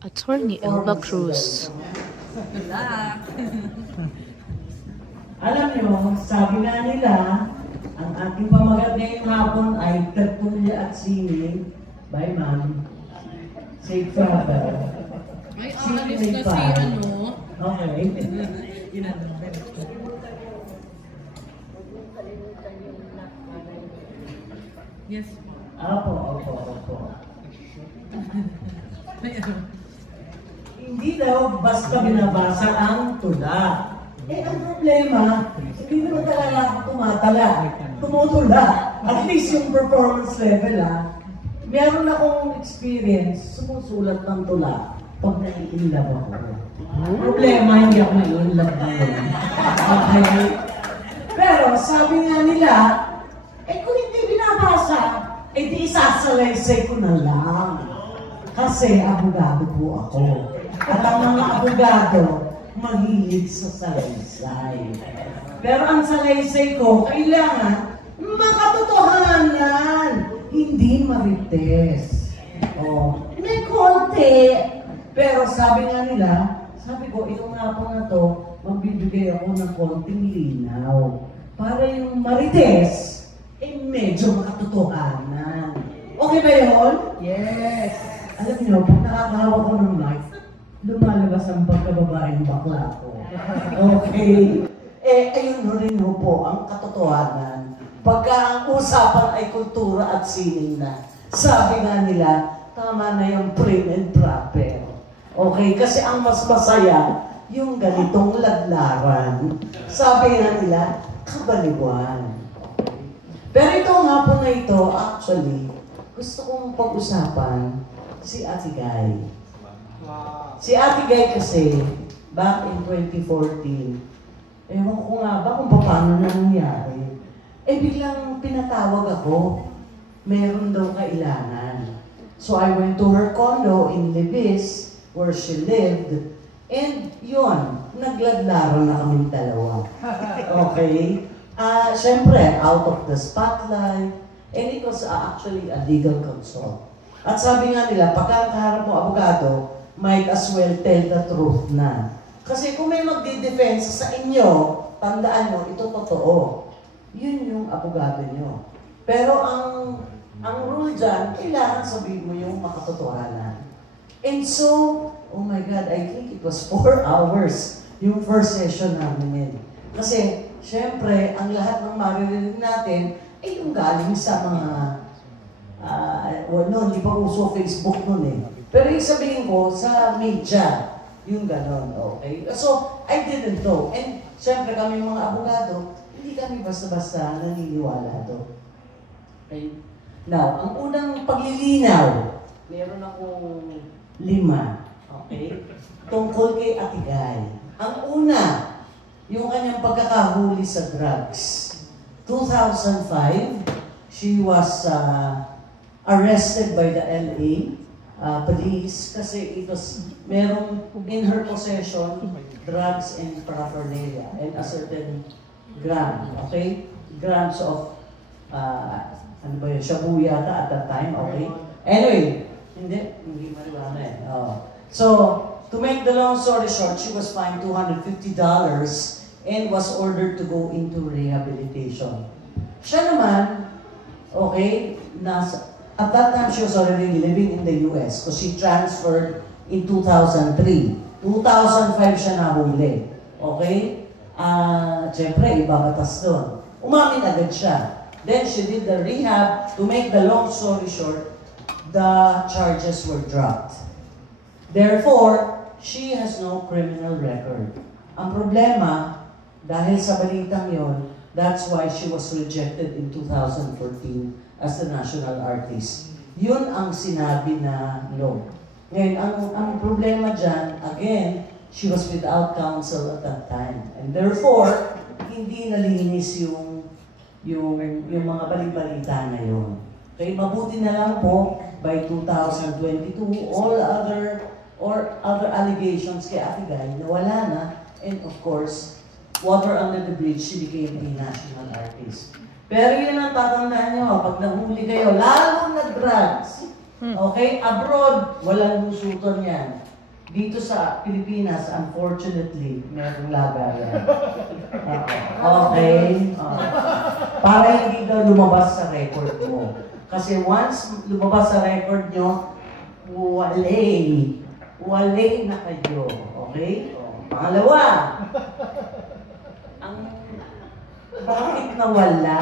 Attorney Elba Cruz. Alam nyo, sabi nga nila, ang ating pamagat ngayong hapon ay tertulia at sining by Ma'am. Safe travel. Ay, alis kasi ano. Okay. Yes. Opo. Hindi daw basta binabasa ang tula. Ang problema, hindi naman talaga ako tumatala. Tumutula. At least yung performance level, meron akong experience, sumusulat ng tula pag nai-inlove ako. Problema, hindi ako nai-inlove ngayon. Okay? Pero sabi nga nila, kung hindi binabasa, di isasalaysay ko na lang. Kasi abogado po ako. At ang mga abogado, mahilig sa salaysay. Pero ang salaysay ko, kailangan makatotohanan, hindi marites. May konti. Pero sabi nga nila, sabi ko, itong hapon na to, magbibigay ako ng konting linaw. Para yung marites, medyo makatotohanan. Okay ba yun? Yes. Alam niyo, pag nakakahawak ko ng mic, lumalabas ang pagkababaeng bakla ko. Okay? Ayun rin po ang katotohanan. Pagka ang usapan ay kultura at sining na, sabi nga nila, tama na yung prim and proper. Okay? Kasi ang mas masaya, yung ganitong ladlaran. Sabi nga nila, kabaliwan. Pero ito nga po na ito, actually, gusto kong pag-usapan si Ate Guy. Si Ate Guy kasi, back in 2014, ewan ko nga ba kung paano nangyari. Biglang pinatawag ako, meron daw kailangan. So I went to her condo in Libis, where she lived, and yun, nagladlaran na kaming dalawa. Okay? Siyempre, out of the spotlight, and it was actually a legal consult. At sabi nga nila, pagka ang kaharap mo abogado, might as well tell the truth na. Kasi kung may magdi-defense sa inyo, tandaan nyo, ito totoo. Yun yung abogado nyo. Pero ang rule dyan, kailangan sabihin mo yung makatotohanan. And so, oh my God, I think it was 4 hours yung first session namin. Kasi, syempre, ang lahat ng maririnig natin ay yung galing sa mga, hindi pa uso Facebook nun Pero yung sabihin ko, sa media, yung ganon, okay? So, I didn't know. And syempre kami mga abogado, hindi kami basta-basta naniniwala doon. Okay? Now, ang unang paglilinaw, meron akong 5, okay? Tungkol kay Ate Guy. Ang una, yung kanyang pagkakahuli sa drugs. 2005, she was arrested by the LA police kasi it was merong in her possession drugs and paraphernalia and a certain gram, okay? Grams of ano ba yun? Shabu yata at that time, okay? Anyway, hindi marijuana So, to make the long story short, she was fined $250 and was ordered to go into rehabilitation. Siya naman, okay, at that time she was already living in the US because she transferred in 2003. 2005 siya nahuli. Okay? Siyempre, ibabatas doon. Umamin agad siya. Then she did the rehab. To make the long story short, the charges were dropped. Therefore, she has no criminal record. Ang problema, dahil sa balitang yon, that's why she was rejected in 2014 as the national artist. Yun ang sinabi na law. Ngayon, ang problema dyan, again, she was without counsel at that time. And therefore, hindi nalinis yung mga balibalita na yun. Okay, mabuti na lang po, by 2022, all other allegations kay Ate Guy, nawala na. And of course, water under the bridge, she became a national artist. Pero yun ang tatandaan nyo, pag nahuli kayo, lalo na drugs, Okay? Abroad, walang lusuton yan. Dito sa Pilipinas, unfortunately, merong laga yan. Okay? Para hindi daw lumabas sa record mo. Kasi once lumabas sa record nyo, walay na kayo. Okay? Pangalawa, bakit nawala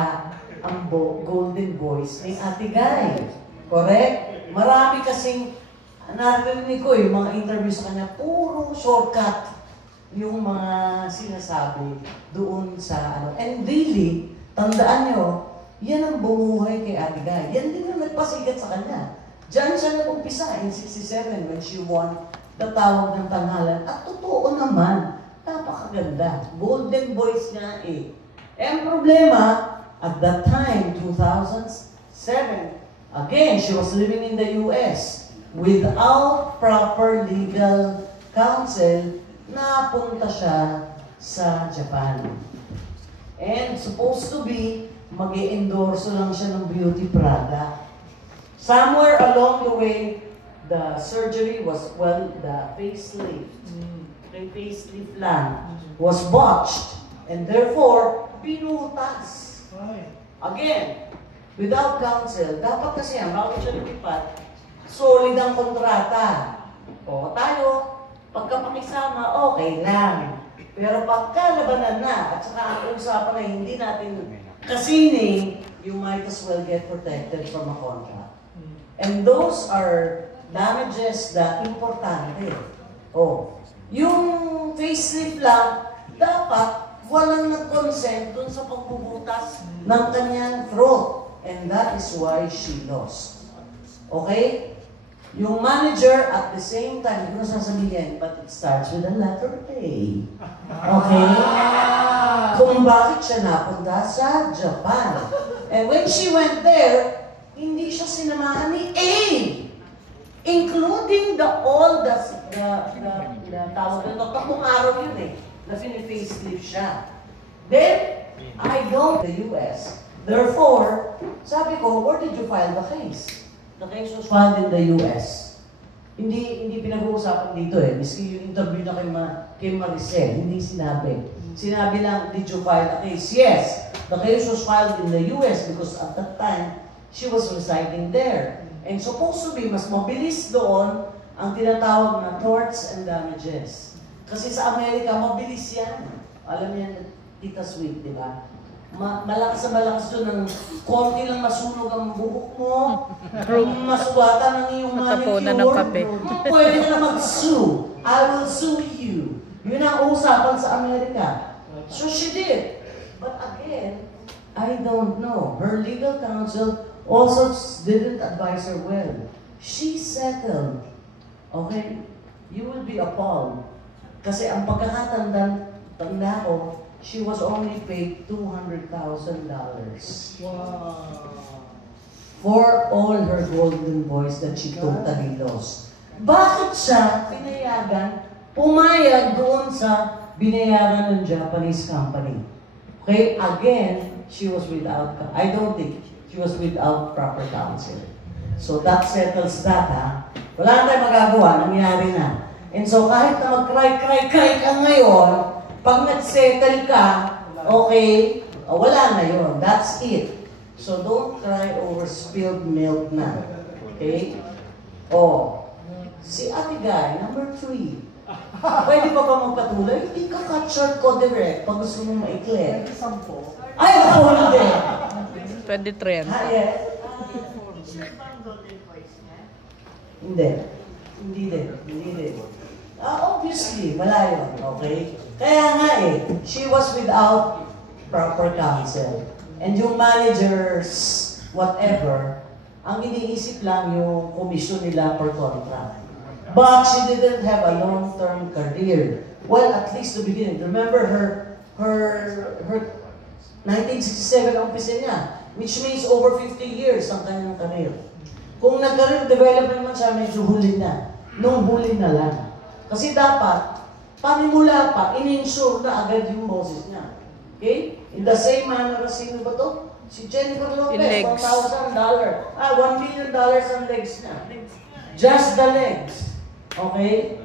ang golden voice ni Ate Guy? Correct? Marami kasing narinig ko yung mga interview sa kanya, puro shortcut yung mga sinasabi doon sa ano. And really, tandaan nyo, yan ang bumuhay kay Ate Guy. Yan din ang nagpasigat sa kanya. Diyan siya nag-umpisa in 67 when she won the Tawag ng Tanghalan. At totoo naman, napakaganda. Golden voice niya eh. And problema, at that time, 2007, again, she was living in the US without proper legal counsel, napunta siya sa Japan. And supposed to be, mag-i-endorso lang siya ng beauty product. Somewhere along the way, the surgery was, well, the facelift, the facelift lang, was botched. And therefore, binutas. Again, without counsel, dapat kasi yan, bago siya lumipat, solid ang kontrata. O tayo, pagkapakisama, okay lang. Pero pagkalabanan na, at saka ang usapan na hindi natin kasining, you might as well get protected from a contract. And those are damages na importante. O, yung facelift lang, dapat walang nag-consent dun sa pagbubutas ng kanyang throat. And that is why she lost. Okay? Yung manager at the same time, hindi ko sasabihin, but it starts with a letter A. Okay? Kung bakit siya napunta sa Japan. And when she went there, hindi siya sinamahan ni A. Including all the tawag na takong araw yun eh. Na facelift siya. Then, I go to the US. Therefore, sabi ko, where did you file the case? The case was filed in the US. Hindi pinag-uusapan dito eh. Miski yung interview na kay Maricel, hindi sinabi. Sinabi lang, did you file a case? Yes. The case was filed in the US because at that time, she was residing there. And supposed to be, mas mabilis doon ang tinatawag na torts and damages. Kasi sa Amerika, mabilis yan. Alam niyan, Tita Sweet, di ba? Malakas doon ng konti lang masunog ang bubuk mo, masugatan ng iyong manicure, pwede ka na mag-sue. I will sue you. Yun ang usapan sa Amerika. So she did. But again, I don't know. Her legal counsel also didn't advise her well. She settled. Okay? You will be appalled. Kasi ang tanda ko, she was only paid $200,000. Wow. For all her golden voice that she totally lost. Bakit siya pinayagan, pumayag doon sa binayaran ng Japanese company? Okay, again, she was without, I don't think, she was without proper counsel. So that settles that, ha? Wala na tayong magagawa, nangyari na. And so kahit na mag-cry ka ngayon, pag nag-settle ka, okay, wala na yun. That's it. So don't cry over spilled milk na. Okay? Si Ate Guy, number 3. Pwede pa ba magpatuloy? Hindi ka cut short ko direct pag gusto mo maikli. Ay, ako hindi. Pwede trend. Yes. Hindi. Hindi din. Obviously, malayo. Okay? Kaya nga she was without proper counsel. And yung managers, whatever, ang iniisip lang yung komisyon nila per contract. But she didn't have a long-term career. Well, at least to begin. Remember her 1967 ang umpisa niya, which means over 50 years ang kanyang career. Kung nag-career development man siya, medyo huli na. Nung huli na lang. Kasi dapat, panimula pa, in-insure na agad yung boses niya. Okay? In the same manner as sino ba to? Si Jennifer Yung Lopez, legs. $1,000. $1 million ang legs niya. Just the legs. Okay?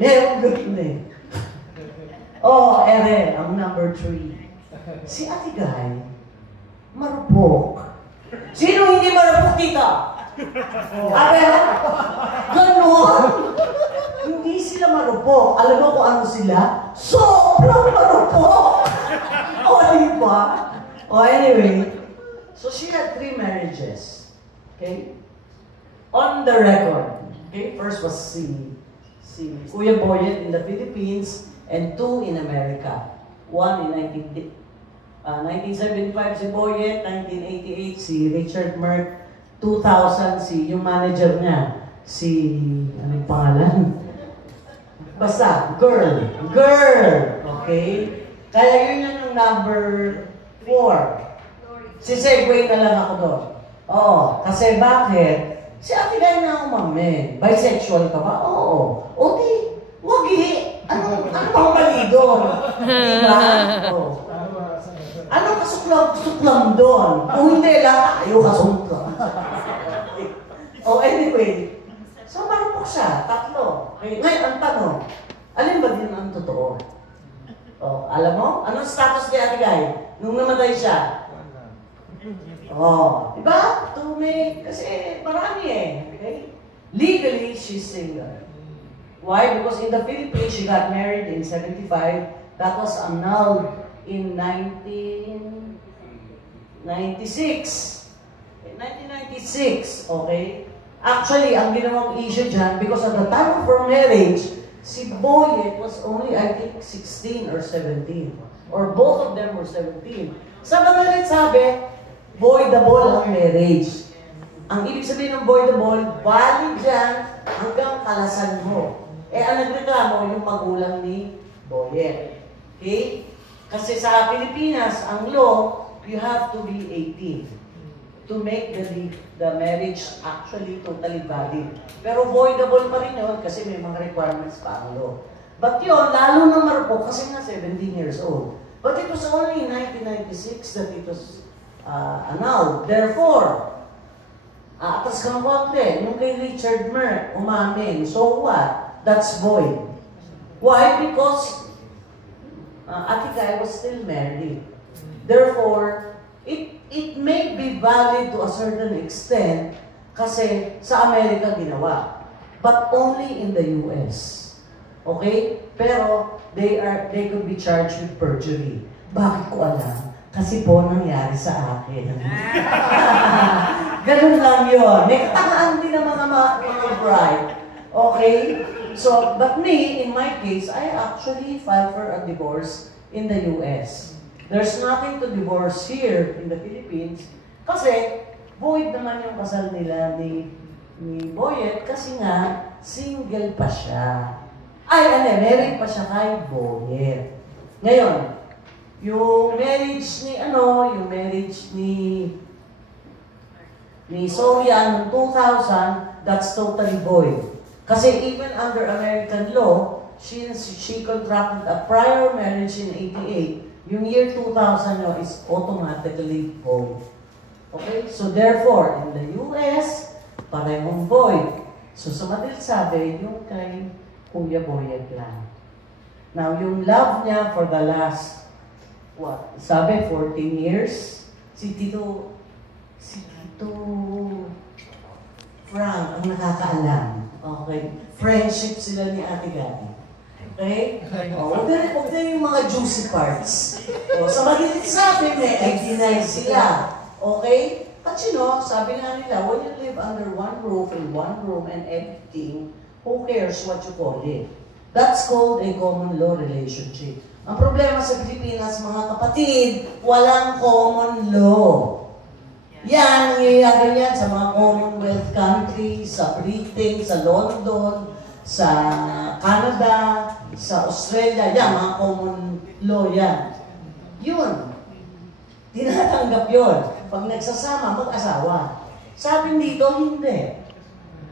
Meron ganun eh. Oh, ere, ang number 3. Si Ate Guy, marupok. Sino hindi marupok dito? Ate, ganon. Hindi sila marupok. Alam mo kung ano sila? Sobrang marupok! O, diba? O, anyway. So, she had 3 marriages. Okay? On the record. Okay? First was si Kuya Boyet in the Philippines and 2 in America. 1 in 1975 si Boyet, 1988 si Richard Merck, 2000 si yung manager niya, si anong pangalan? Basta, girl. Okay? Kaya yun yung number 4. Si Segway na lang ako doon. Oo. Kasi bakit? Si Ate Guy na umami. Bisexual ka ba? Oo. O di, wagi. Ano bang mali doon? Diba? Oo. Ano kasuklam doon? Kung hindi lang, ayaw kasuklam. Oh, anyway. So, marupok siya. 3. Okay. Ngayon, ang tanong, alin ba din ang totoo? Oh, alam mo? Anong status ni Ate Guy nung namatay siya? Oh, diba? Kasi marami eh. Okay? Legally, she's single. Why? Because in the Philippines, she got married in 75. That was annulled in 1996. In 1996, okay? Actually, ang ginawang issue dyan, because at the time of her marriage, si Boyet was only, I think, 16 or 17. Or both of them were 17. Sa mga sabi, voidable ang marriage. Ang ibig sabihin ng voidable, valid dyan hanggang kalasan mo. Eh, ang nagreklamo yung magulang ni Boyet. Okay? Kasi sa Pilipinas, ang law, you have to be 18 to make the marriage actually totally valid. Pero voidable pa rin yun kasi may mga requirements pa ang law. But yun, lalo na marupok kasi nga 17 years old. But it was only in 1996 that it was annulled. Therefore, atas ka ng konti, yung kay Richard Merck, umamin. So what? That's void. Why? Because Ate Guy was still married. Therefore, it may be valid to a certain extent kasi sa Amerika ginawa. But only in the US. Okay? Pero they could be charged with perjury. Bakit ko alam? Kasi po nangyari sa akin. Ganun lang yun. May katamaan din ng mga bride. Okay? So, but me, in my case, I actually filed for a divorce in the US. There's nothing to divorce here in the Philippines kasi void naman yung kasal nila ni Boyet kasi nga single pa siya. Married pa siya kay Boyet. Ngayon, yung marriage ni Soria noong 2000, that's totally void. Kasi even under American law, she contracted a prior marriage in 88. Yung year 2000 no, is automatically void. Okay? So therefore, in the US, parehong void. So sa madaling sabi, yung kay Kuya Boyet lang. Now, yung love niya for the last, sabi 14 years, si Tito Frank ang nakakaalam. Okay? Friendship sila ni Ate Guy. Okay? Huwag na yung mga juicy parts. Sa maliit sabi, may I-deny sila. Okay? But sabi nga nila, when you live under one roof, in one room and everything, who cares what you call it? That's called a common law relationship. Ang problema sa Pilipinas, mga kapatid, walang common law. Yan, nangyayari yan sa mga Commonwealth countries, sa Britain, sa London, sa Canada, sa Australia, yan, mga common law yan. Yun. Tinatanggap yun. Pag nagsasama, mag-asawa. Sabi dito, hindi.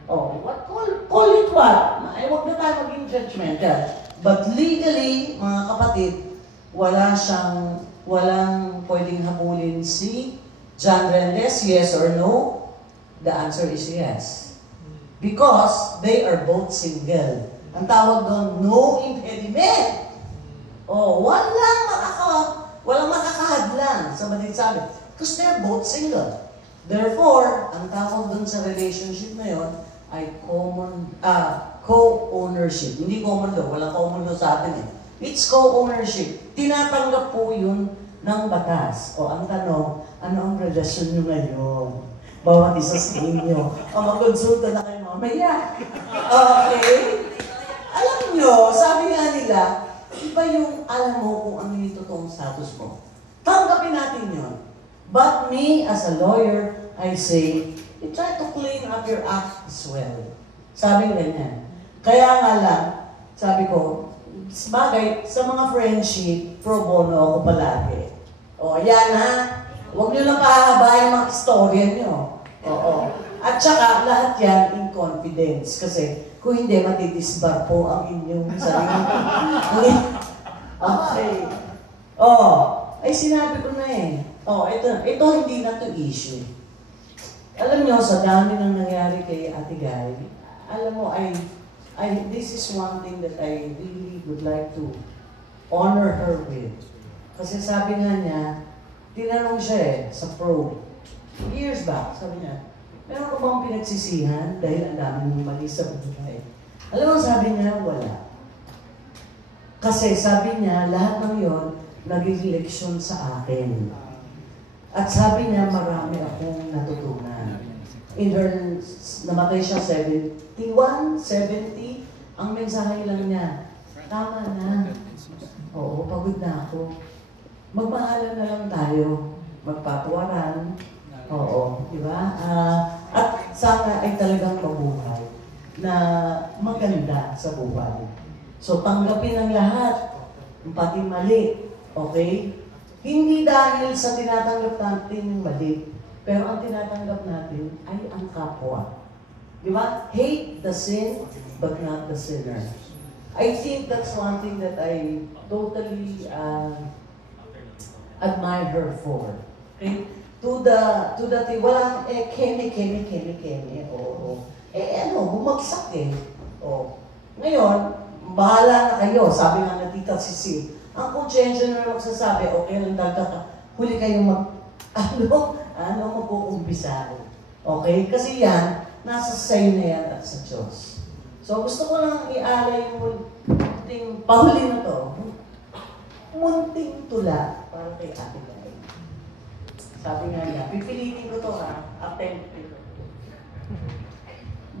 Call it what? Huwag na tayo maging judgmental. But legally, mga kapatid, wala siyang walang pwedeng habulin si John Rendes, yes or no? The answer is yes. Because they are both single. Ang tawag doon, no impediment. Walang makakahadlan sa sabi. Because they're both single. Therefore, ang tawag doon sa relationship na yon ay co-ownership. Hindi common law. Walang common law sa atin eh. It's co-ownership. Tinatanggap po yun ng batas. O ang tanong, ano ang relasyon nyo ngayon? Bawat isa sa inyo. O mag-consulta na kayo mamaya. Okay? Alam nyo, sabi nga nila, iba yung alam mo kung ano yung totoong status mo. Tanggapin natin yun. But me, as a lawyer, I say, you try to clean up your act as well. Sabi ganyan. Kaya nga lang, sabi ko, bagay, sa mga friendship, pro bono ako palagi. O, yan ha. Huwag nyo lang pahabayan mga istorya nyo. Oo. At saka, lahat yan in confidence. Kasi, kung hindi, matidisbar po ang inyong sarili. Okay. Ay sinabi ko na eh. Ito hindi na to issue. Alam nyo, sa dami ng nangyari kay Ate Guy, alam mo, this is one thing that I really would like to honor her with. Kasi sabi nga niya, tinanong siya sa probe, years back, sabi niya, meron ka bang pinagsisihan dahil ang dami mong mali sa buhay? Alam mo, sabi niya, wala. Kasi sabi niya, lahat ng yon naging leksyon sa akin. At sabi niya, marami akong natutunan. In her, namatay siya 71, 70, ang mensahe lang niya, tama na. Oo, pagod na ako. Magmahalan na lang tayo. Magpatawaran. Oo, di ba? At sana ay talagang mabuhay na maganda sa buhay. So, tanggapin ang lahat, pati mali. Okay? Hindi dahil sa tinatanggap natin yung mali, pero ang tinatanggap natin ay ang kapwa. Di ba? Hate the sin, but not the sinner. I think that's one thing that I totally admire her for. Okay? To the walang keme, oo. Bumagsak eh. Ngayon, bahala na kayo. Sabi nga na Tita Sisi, ang konsensya na magsasabi, okay lang huli kayong mag-uumpisa. Okay? Kasi yan, nasa sa'yo na yan at sa Diyos. So, gusto ko lang i-alay yung munting, pahuli na to, munting tula para kay Ate Guy. Sabi nga niya, pipilitin ko to attempt ko.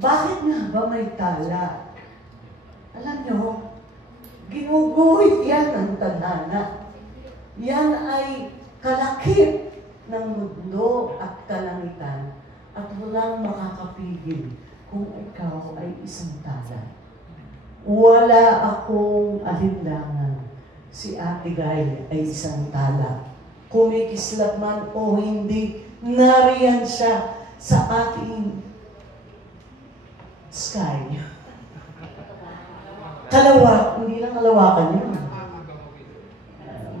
Bakit nga ba may tala? Alam nyo, ginuguhit yan ng tadhana. Yan ay kalakip ng mundo at kalangitan at walang makakapigil kung ikaw ay isang tala. Wala akong alinlangan. Si Ate Guy ay isang tala. Kumikislap man o hindi, nariyan siya sa ating sky. Hindi lang kalawakan yun.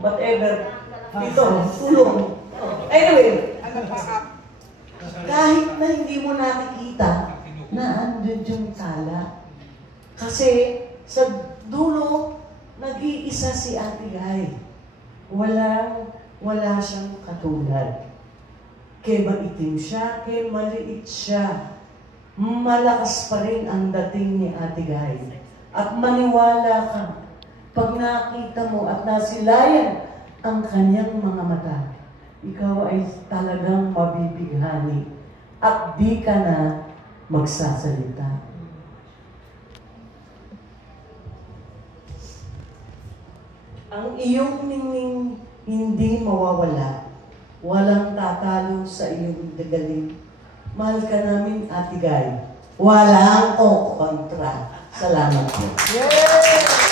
Whatever. Dito, tulong. Anyway, kahit na hindi mo nakikita na andun yung tala. Kasi sa dulo, nag-iisa si Ate Guy. Wala siyang katulad. Kaya maitim siya, kaya maliit siya. Malakas pa rin ang dating ni Ate Guy. At maniwala ka, pag nakita mo at nasilayan ang kanyang mga mata, ikaw ay talagang mabibighani at di ka na magsasalita. Ang iyong ningning hindi mawawala, walang tatalo sa iyong dagaling. Mahal ka namin, Ate Guy. Walang kontra. Salamat po. Yay!